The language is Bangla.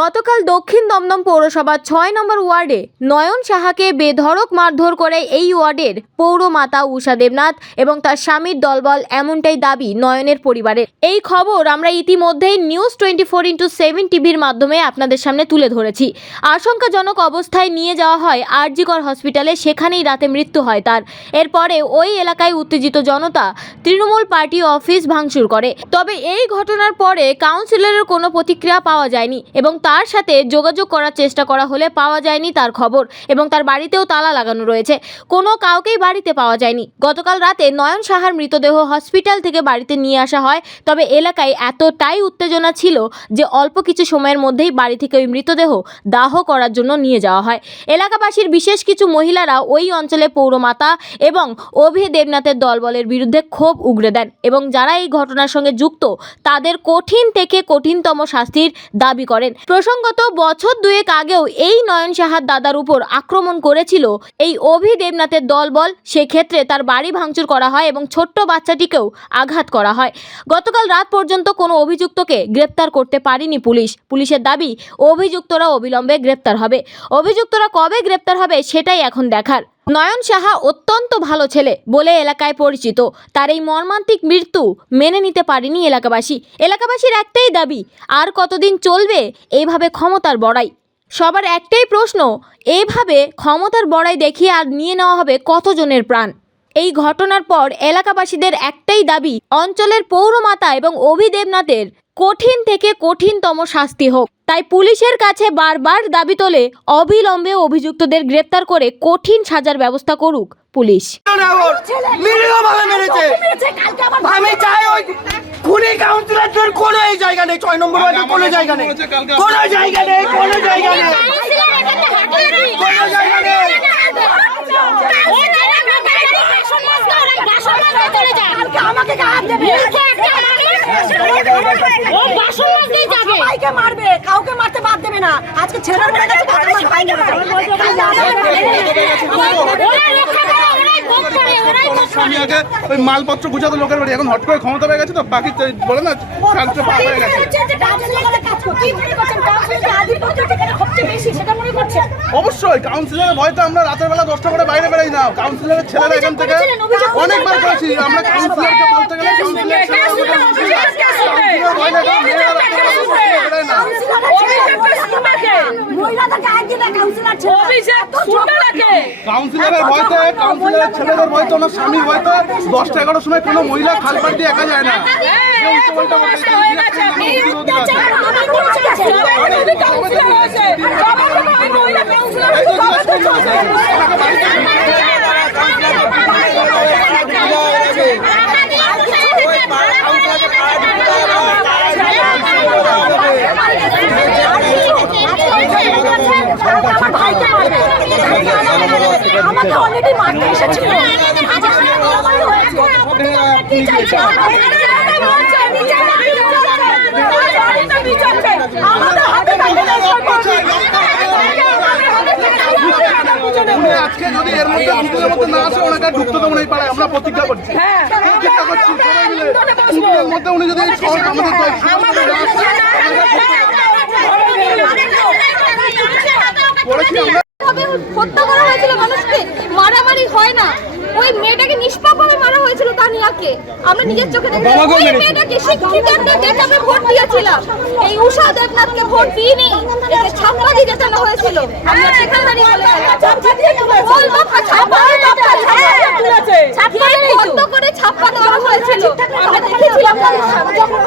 গতকাল দক্ষিণ দমদম পৌরসভার ৬ নম্বর ওয়ার্ডে নয়ন সাহাকে বেধড়ক মারধর করে এই ওয়ার্ডের পৌরমাতা উষা দেবনাথ এবং তার স্বামীর দলবল, এমনটাই দাবি নয়নের পরিবারের। এই খবর আমরা ইতিমধ্যেই নিউজ 24x7 টিভির মাধ্যমে আপনাদের সামনে তুলে ধরেছি। আশঙ্কাজনক অবস্থায় নিয়ে যাওয়া হয় আরজিকর হসপিটালে, সেখানেই রাতে মৃত্যু হয় তার। এরপরে ওই এলাকায় উত্তেজিত জনতা তৃণমূল পার্টি অফিস ভাঙচুর করে। তবে এই ঘটনার পরে কাউন্সিলরের কোনো প্রতিক্রিয়া পাওয়া যায়নি এবং তার সাথে যোগাযোগ করার চেষ্টা করা হলে পাওয়া যায়নি তার খবর, এবং তার বাড়িতেও তালা লাগানো রয়েছে। কোনো কাউকেই বাড়িতে পাওয়া যায়নি। গতকাল রাতে নয়ন সাহার মৃতদেহ হসপিটাল থেকে বাড়িতে নিয়ে আসা হয়। তবে এলাকায় এতটাই উত্তেজনা ছিল যে অল্প কিছু সময়ের মধ্যেই বাড়ি থেকে ওই মৃতদেহ দাহ করার জন্য নিয়ে যাওয়া হয়। এলাকাবাসীর বিশেষ কিছু মহিলারা ওই অঞ্চলে পৌরমাতা এবং অভি দেবনাথের দলবলের বিরুদ্ধে ক্ষোভ উগরে দেন এবং যারা এই ঘটনার সঙ্গে যুক্ত তাদের কঠিন থেকে কঠিনতম শাস্তির দাবি করেন। প্রসঙ্গত বছর দুয়েক আগেও এই নয়ন সাহার দাদার উপর আক্রমণ করেছিল এই অভি দেবনাথের দলবল। সেক্ষেত্রে তার বাড়ি ভাঙচুর করা হয় এবং ছোট্ট বাচ্চাটিকেও আঘাত করা হয়। গতকাল রাত পর্যন্ত কোনো অভিযুক্তকে গ্রেপ্তার করতে পারেনি পুলিশ। পুলিশের দাবি অভিযুক্তরা অবিলম্বে গ্রেপ্তার হবে। অভিযুক্তরা কবে গ্রেপ্তার হবে সেটাই এখন দেখার। নয়ন সাহা অত্যন্ত ভালো ছেলে বলে এলাকায় পরিচিত। তার এই মর্মান্তিক মৃত্যু মেনে নিতে পারেনি এলাকাবাসীর একটাই দাবি, আর কতদিন চলবে এইভাবে ক্ষমতার বড়াই? সবার একটাই প্রশ্ন, এইভাবে ক্ষমতার বড়াই দেখিয়ে আর নিয়ে নেওয়া হবে কতজনের প্রাণ? এই ঘটনার পর এলাকাবাসীদের একটাই দাবি, অঞ্চলের পৌরমাতা এবং অভি দেবনাথের কঠিন থেকে কঠিনতম শাস্তি হোক। তাই পুলিশের কাছে বারবার দাবি তোলে অবিলম্বে অভিযুক্তদের গ্রেপ্তার করে কঠিন সাজার ব্যবস্থা করুক পুলিশ। আমি চাই ওই খুনি কাউন্সিলরদের কোনো এই জায়গা নেই, ৬ নম্বর ওয়ার্ডে কোনো জায়গা নেই, কোনো জায়গা নেই, কোনো জায়গা নেই, কোনো জায়গা নেই। আমাকে হাত দেবে, সবাইকে মারবে, কাউকে মারতে বাদ দেবে না। আজকে ছেলের মেয়ে গেছে, আমার ভাই ওই মালপত্র গুছাতে লোকের বাড়ি, এখন হট করে ক্ষমতা পেয়ে গেছে তো বাকি বলে না শান্তি পাওয়া হয়ে গেছে। অবশ্যই কাউন্সিলরের ভয় তো আমরা রাতের বেলা 10টা করে বাইরে বেরোই না। কাউন্সিলরের ছেলেরা এখান থেকে অনেকবার করেছি আমরা। কাউন্সিলরকে বলতে গেলে কাউন্সিলরের ভয়তে, কাউন্সিলরের ছেলেদের ভয়তে, ওনার স্বামীর ভয়তে 10টা 11টার সময় কোনো মহিলা খালপাট দিয়ে একা যায় না। আমাকে অলরেডি মারতে এসেছিল। আজকে যদি এর মধ্যে দুপুরের মধ্যে না আসে ওনাকে ঢুকতে দেবো না পারে, আমরা প্রতিজ্ঞা করছি। সবাই মিলে দুপুরের মধ্যে উনি যদি হত্যা করা হয়েছিল মানুষকে, মারামারি হয় না। ওই মেয়েটাকে নিষ্পাপভাবে মারা হয়েছিল তানিয়াকে, আমরা নিজের চোখে দেখেছি। ওই মেয়েটাকে শিক্ষিতদের যেতে আমি ভোট দিয়েছিলাম, এই উষা দেবনাথকে ভোট দিইনি, একে ছাপ্পা দিয়ে যেতে হয়েছিল। আমরা সেখানে দাঁড়িয়ে বলে গেলাম ছাপ্পা দিয়ে বলবো ছাপ্পা